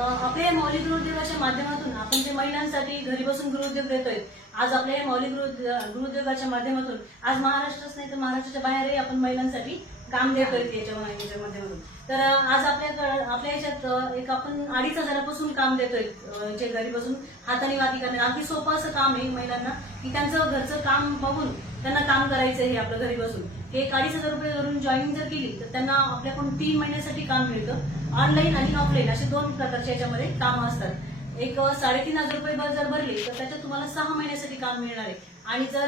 आपल्या या मौलिक गृहोद्योगाच्या माध्यमातून आपण जे महिलांसाठी घरी बसून गृहोद्योग देतोय आज आपल्या या मौलिक गृह गृहोद्योगाच्या माध्यमातून आज महाराष्ट्रच नाही तर महाराष्ट्राच्या बाहेरही आपण महिलांसाठी काम देतोय याच्यामध्ये याच्यामध्ये म्हणून तर आज आपल्याकडं आपल्या याच्यात एक आपण अडीच हजारापासून काम देतोय जे घरी बसून हाताने वाती करणे अगदी सोपं असं काम आहे महिलांना की त्यांचं घरचं काम बघून त्यांना काम करायचं आहे आपलं घरी बसून हे एक अडीच हजार रुपये धरून जॉईनिंग जर केली तर त्यांना आपल्याकडून तीन महिन्यासाठी काम मिळतं ऑनलाईन आणि ऑफलाईन असे दोन प्रकारचे याच्यामध्ये काम असतात. एक साडेतीन हजार रुपये जर भरले तर त्याच्यात तुम्हाला सहा महिन्यासाठी काम मिळणार आहे. आणि जर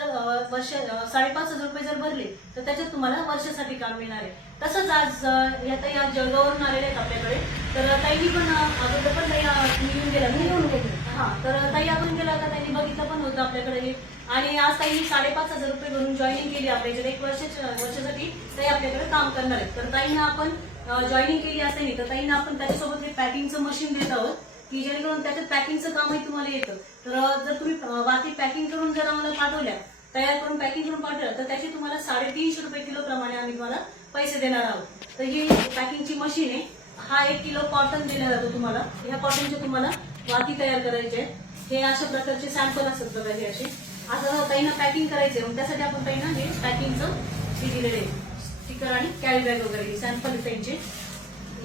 वर्ष साडेपाच हजार रुपये जर भरले तर त्याच्यात तुम्हाला वर्षासाठी काम मिळणार आहे. तसंच आज आता या जळगावरून आज आलेले आहेत आपल्याकडे. तर ताईनी पण अगोदर पण ताई येऊन गेला मी येऊन गेले. हा तर ताई आपण गेला होता त्यांनी बघितलं पण होतं आपल्याकडे. आणि आज ताईंनी साडेपाच हजार रुपये भरून जॉईनिंग केली आपल्याकडे एक वर्षाच्या वर्षासाठी ताई आपल्याकडे काम करणार आहेत. तर ताईंना आपण जॉईनिंग केली असेल तर ताईंना आपण त्याच्यासोबत हे पॅकिंगचं मशीन देत आहोत. की जेणेकरून त्याच्यात पॅकिंगचं कामही तुम्हाला येतं. तर जर तुम्ही बाकी वाती पॅकिंग करून जर आम्हाला पाठवल्या तयार करून पॅकिंग करून पाठवलं तर त्याची तुम्हाला साडेतीनशे रुपये किलो प्रमाणे आम्ही तुम्हाला पैसे देणार आहोत. तर ही पॅकिंगची मशीन आहे. हा एक किलो कॉटन दिला जातो तुम्हाला. ह्या कॉटनचे तुम्हाला वाती तयार करायचे हे अशा प्रकारचे सॅम्पल असतात बघा हे असे. आता ताईंना पॅकिंग करायचे मग त्यासाठी आपण ताईंना हे पॅकिंगचं हे दिलेलं आहे. स्टिकर आणि कॅरी बॅग वगैरे सॅम्पल त्यांचे.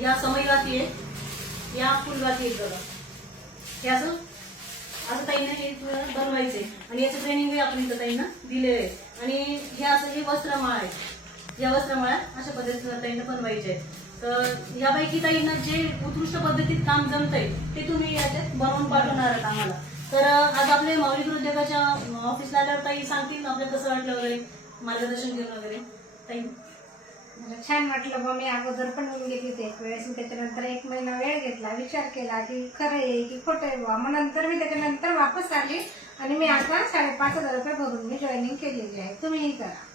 या समय वाती आहे. या फुलवाती आहेत बघा. हे असं असं ताईंना हे बनवायचे आणि याचं ट्रेनिंग आपण इथं ताईंना दिलेलं आहे. आणि हे असं हे वस्त्रमाळा आहे. या वस्त्रमाळा अशा पद्धतीनं ताईनं बनवायचे आहेत तर यापैकी ताईंना जे उत्कृष्ट पद्धतीत काम जमतंय ते तुम्ही याच्यात बनवून पाठवणार आहात आम्हाला. तर आज आपले मौलिक उद्योगाच्या ऑफिसला आल्यावर ताई सांगतील आपल्याला कसं वाटलं वगैरे मार्गदर्शन घेऊन वगैरे. ताई. मला छान वाटलं. बा मी अगोदर पण घेतली गेली होती एक वेळेस. त्याच्यानंतर एक महिना वेळ घेतला. विचार केला की खरं आहे की खोटं आहे बा मग नंतर मी त्याच्यानंतर वापस आली आणि मी आता साडेपाच हजार रुपये भरून मी जॉईनिंग केलेली आहे. तुम्हीही करा.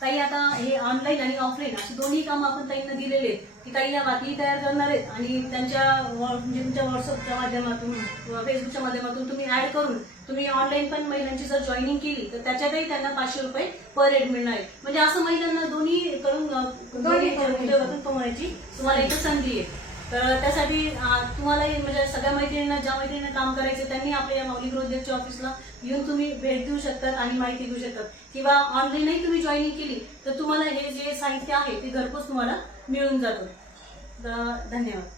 ताई आता हे ऑनलाईन आणि ऑफलाईन अशी दोन्ही कामं आपण ताईंना दिलेले आहेत. की ताई या बातमी तयार करणार आहेत. आणि त्यांच्या वॉ म्हणजे तुमच्या व्हॉट्सअपच्या माध्यमातून किंवा फेसबुकच्या माध्यमातून तुम्ही ऍड करून तुम्ही ऑनलाईन पण महिलांची जर जॉईनिंग केली तर त्याच्यातही त्यांना पाचशे रुपये पर हेड मिळणार आहे म्हणजे असं महिलांना दोन्ही करून दोन्ही उद्योगातून कमवण्याची तुम्हाला इथं संधी आहे. तर त्यासाठी अं, तुम्हालाही म्हणजे सगळ्या मैत्रिणींना ज्या मैत्रिणींना काम करायचं त्यांनी आपल्या या मौलिक उद्योगच्या ऑफिसला येऊन तुम्ही भेट देऊ शकतात आणि माहिती देऊ शकतात. किंवा ऑनलाईनही तुम्ही जॉईनिंग केली तर तुम्हाला हे जे साहित्य आहे ते घरपोच तुम्हाला मिळून जातं. धन्यवाद.